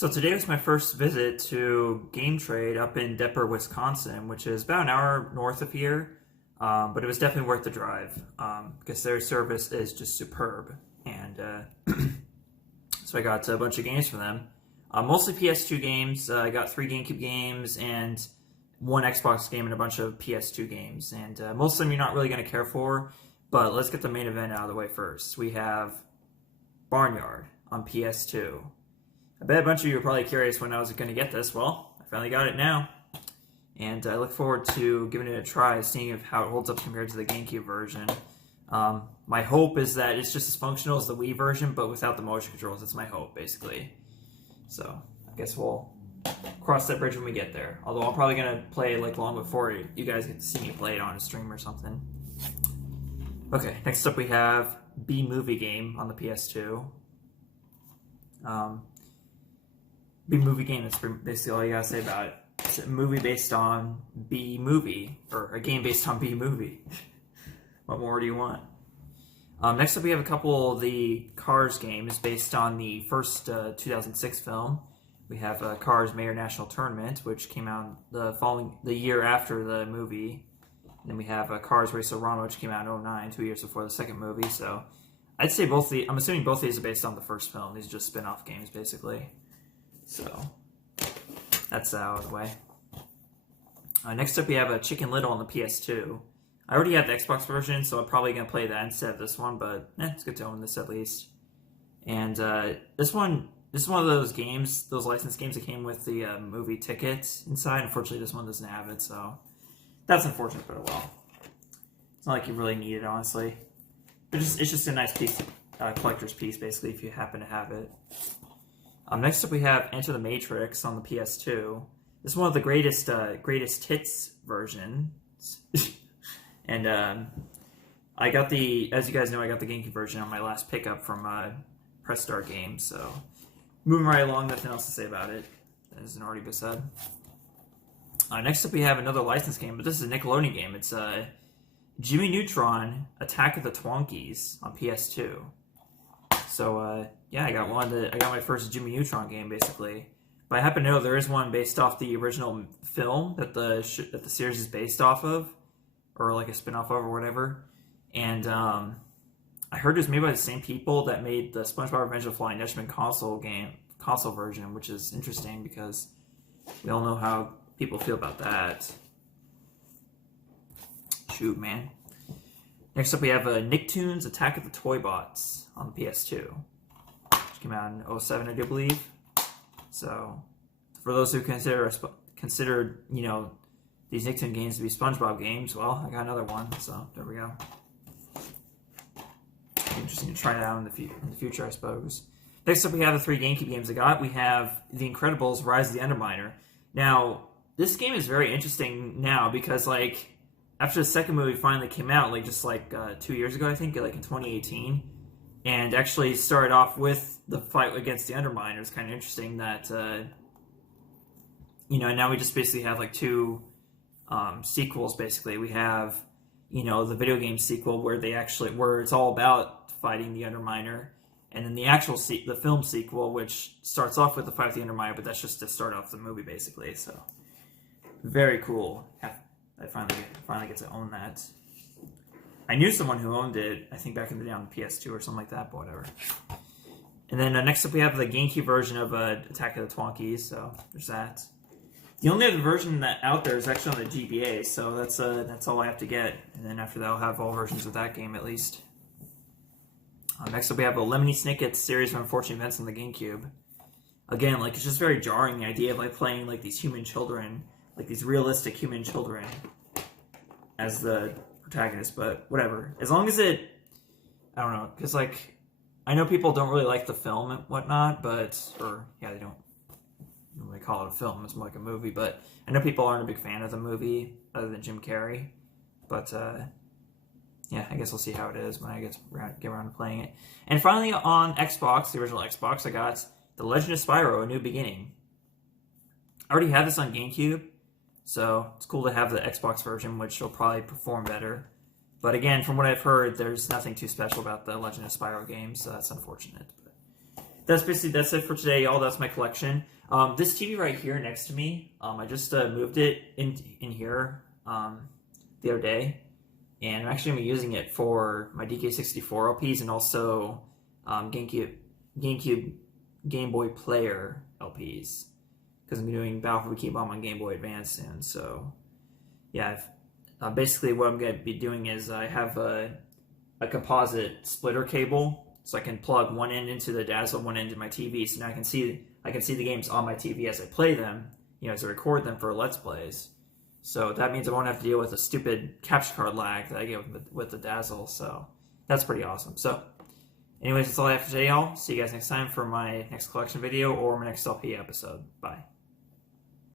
So today was my first visit to Game Trade up in Depper, Wisconsin, which is about an hour north of here. But it was definitely worth the drive because their service is just superb. And so I got a bunch of games from them, mostly PS2 games. I got 3 GameCube games and 1 Xbox game and a bunch of PS2 games. And most of them you're not really going to care for, but let's get the main event out of the way first. We have Barnyard on PS2. I bet a bunch of you are probably curious when I was going to get this. Well, I finally got it now. And I look forward to giving it a try, seeing how it holds up compared to the GameCube version. My hope is that it's just as functional as the Wii version, but without the motion controls. That's my hope, basically. So, I guess we'll cross that bridge when we get there. Although I'm probably going to play like long before you guys get to see me play it on a stream or something. Okay, next up we have B-Movie Game on the PS2. B-Movie Game, that's basically all you gotta say about it. It's a movie based on B-Movie, or a game based on B-Movie. What more do you want? Next up we have a couple of the Cars games based on the first 2006 film. We have Cars Mayor National Tournament, which came out the year after the movie. And then we have Cars Race-O-Rama, which came out in 2009, 2 years before the second movie. So I'd say I'm assuming both of these are based on the first film. These are just spin-off games, basically. So that's out of the way. Next up, we have a Chicken Little on the PS2. I already have the Xbox version, so I'm probably going to play that instead of this one, but it's good to own this at least. And this one is one of those games, those licensed games that came with the movie ticket inside. Unfortunately, this one doesn't have it, so that's unfortunate, but oh well. It's not like you really need it, honestly. It's just a nice piece, collector's piece, basically, if you happen to have it. Next up, we have Enter the Matrix on the PS2. This is one of the greatest hits versions. And I got as you guys know, I got the GameCube version on my last pickup from Press Start Games. So moving right along, nothing else to say about it. That hasn't already been said. Next up, we have another licensed game, but this is a Nickelodeon game. It's Jimmy Neutron Attack of the Twonkies on PS2. So yeah, I got my first Jimmy Neutron game basically. But I happen to know there is one based off the original film that the series is based off of, or like a spin-off of, or whatever. And I heard it was made by the same people that made the SpongeBob Revenge of the Flying Dutchman console version, which is interesting because we all know how people feel about that. Shoot, man. Next up, we have Nicktoons Attack of the Toy Bots on the PS2, which came out in 2007, I do believe. So, for those who consider these Nicktoon games to be SpongeBob games, well, I got another one. So there we go. Interesting to try it out in the future, I suppose. Next up, we have the 3 GameCube games I got. We have The Incredibles: Rise of the Underminer. Now, this game is very interesting now because after the second movie finally came out, 2 years ago, I think, in 2018, and actually started off with the fight against the Underminer. It's kind of interesting that, now we just basically have 2 sequels, basically. We have, the video game sequel where it's all about fighting the Underminer, and then the film sequel, which starts off with the fight with the Underminer, but that's just to start off the movie, basically. So, very cool. I finally get to own that. I knew someone who owned it, I think back in the day on the PS2 or something like that, but whatever. And then next up we have the GameCube version of Attack of the Twonkies, so there's that. The only other version that out there is actually on the GBA, so that's all I have to get. And then after that I'll have all versions of that game at least. Next up we have a Lemony Snicket's Series of Unfortunate Events on the GameCube. Again, it's just very jarring, the idea of playing these human children, these realistic human children as the protagonist, but whatever. As long as I don't know, because I know people don't really like the film and whatnot, they don't really call it a film, it's more like a movie, but I know people aren't a big fan of the movie other than Jim Carrey, but yeah, I guess we'll see how it is when I get around to playing it. And finally on Xbox, the original Xbox, I got The Legend of Spyro: A New Beginning. I already have this on GameCube, so it's cool to have the Xbox version, which will probably perform better. But again, from what I've heard, there's nothing too special about the Legend of Spyro games, so that's unfortunate. But that's it for today, y'all. That's my collection. This TV right here next to me, I just moved it in here the other day, and I'm actually gonna be using it for my DK64 LPs and also GameCube, Game Boy Player LPs, because I'm doing Battle for Bikini Bomb on Game Boy Advance soon. So yeah, basically what I'm going to be doing is I have a composite splitter cable, so I can plug one end into the Dazzle, one end into my TV, so now I can see the games on my TV as I play them, as I record them for Let's Plays. So that means I won't have to deal with the stupid capture card lag that I get with the Dazzle. So that's pretty awesome. So anyways, that's all I have for today, y'all. See you guys next time for my next collection video or my next LP episode. Bye.